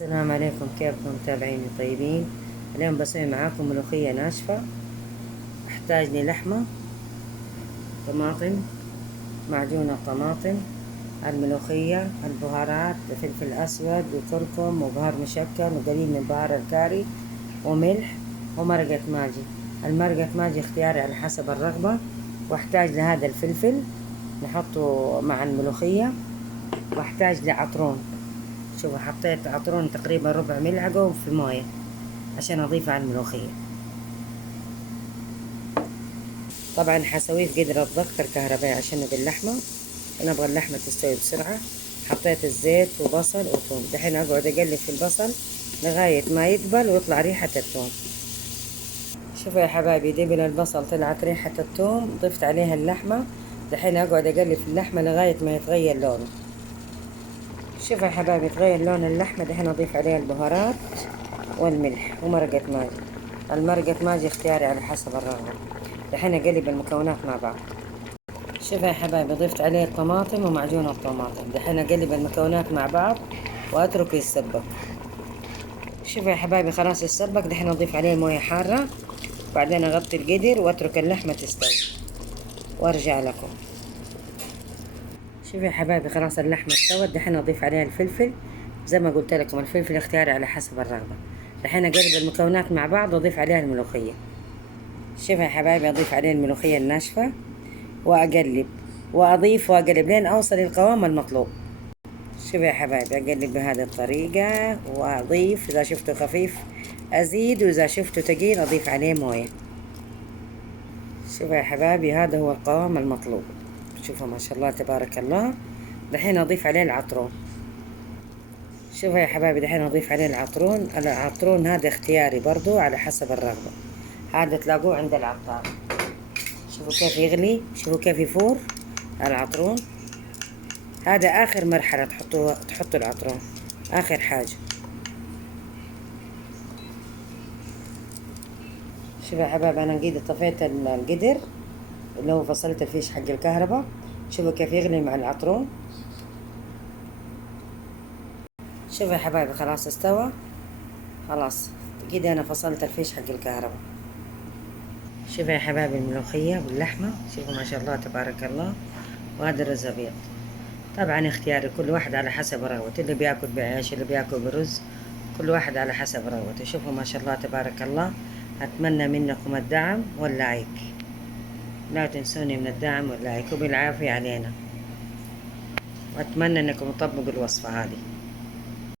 السلام عليكم، كيفكم متابعيني طيبين؟ اليوم بسوي معاكم ملوخية ناشفة. احتاج لي لحمة، طماطم، معجون الطماطم، الملوخية، البهارات، فلفل أسود وكركم وبهار مشكل وقليل من بهار الكاري وملح ومرقة ماجي. المرقة ماجي اختياري على حسب الرغبة. واحتاج لهذا الفلفل نحطه مع الملوخية. واحتاج لعطرون. شوفوا حطيت عطرون تقريبا ربع ملعقة وفي موية عشان أضيفه على الملوخية. طبعا حسويه في قدر الضغط الكهربائي عشان باللحمة، أنا أبغى اللحمة تستوي بسرعة. حطيت الزيت وبصل وثوم، دحين أقعد أقلب في البصل لغاية ما يدبل ويطلع ريحة الثوم. شوفوا يا حبايبي، دبل البصل طلعت ريحة الثوم، ضفت عليها اللحمة. دحين أقعد أقلب في اللحمة لغاية ما يتغير لونه. شوفوا يا حبايبي تغير لون اللحمة، دحين أضيف عليها البهارات والملح ومرقة ماجي. المرقة ماجي اختياري على حسب الرغبة. دحين أقلب المكونات مع بعض. شوفوا يا حبايبي ضفت عليه الطماطم ومعجون الطماطم، دحين أقلب المكونات مع بعض وأتركه يتسبك. شوفوا يا حبايبي خلاص يتسبك، دحين أضيف عليه موية حارة، بعدين أغطي القدر وأترك اللحمة تستوي وأرجع لكم. شوفوا يا حبايبي خلاص اللحمة استوت، دحين أضيف عليها الفلفل. زي ما قلت لكم الفلفل اختياري على حسب الرغبة. دحين أقلب المكونات مع بعض وأضيف عليها الملوخية. شوفوا يا حبايبي أضيف عليه الملوخية الناشفة وأقلب وأضيف وأقلب لين أوصل للقوام المطلوب. شوفوا يا حبايبي أقلب بهذه الطريقة وأضيف، إذا شفته خفيف أزيد وإذا شفته تقيل أضيف عليه موية. شوفوا يا حبايبي هذا هو القوام المطلوب. شوفوا ما شاء الله تبارك الله. دحين أضيف عليه العطرون. شوفوا يا حبايبي دحين أضيف عليه العطرون هذا اختياري برضو على حسب الرغبة. هذا تلاقوه عند العطار. شوفوا كيف يغلي، شوفوا كيف يفور العطرون. هذا آخر مرحلة تحطوا العطرون، آخر حاجة. شوفوا يا حبايب أنا قيد طفيت القدر اللي هو فصلت الفيش حق الكهرباء. شوفوا كيف يغلي مع العطرون. شوفوا يا حبايبي خلاص استوى، خلاص كده أنا فصلت الفيش حق الكهرباء. شوفوا يا حبايبي الملوخية باللحمة، شوفوا ما شاء الله تبارك الله. وهذا الرز أبيض، طبعا اختياري، كل واحد على حسب رغبته، اللي بياكل بعيش اللي بياكل برز، كل واحد على حسب رغبته. شوفوا ما شاء الله تبارك الله. أتمنى منكم الدعم واللايك، لا تنسوني من الدعم واللايك، وبالعافية علينا. وأتمنى أنكم تطبقوا الوصفة هذه.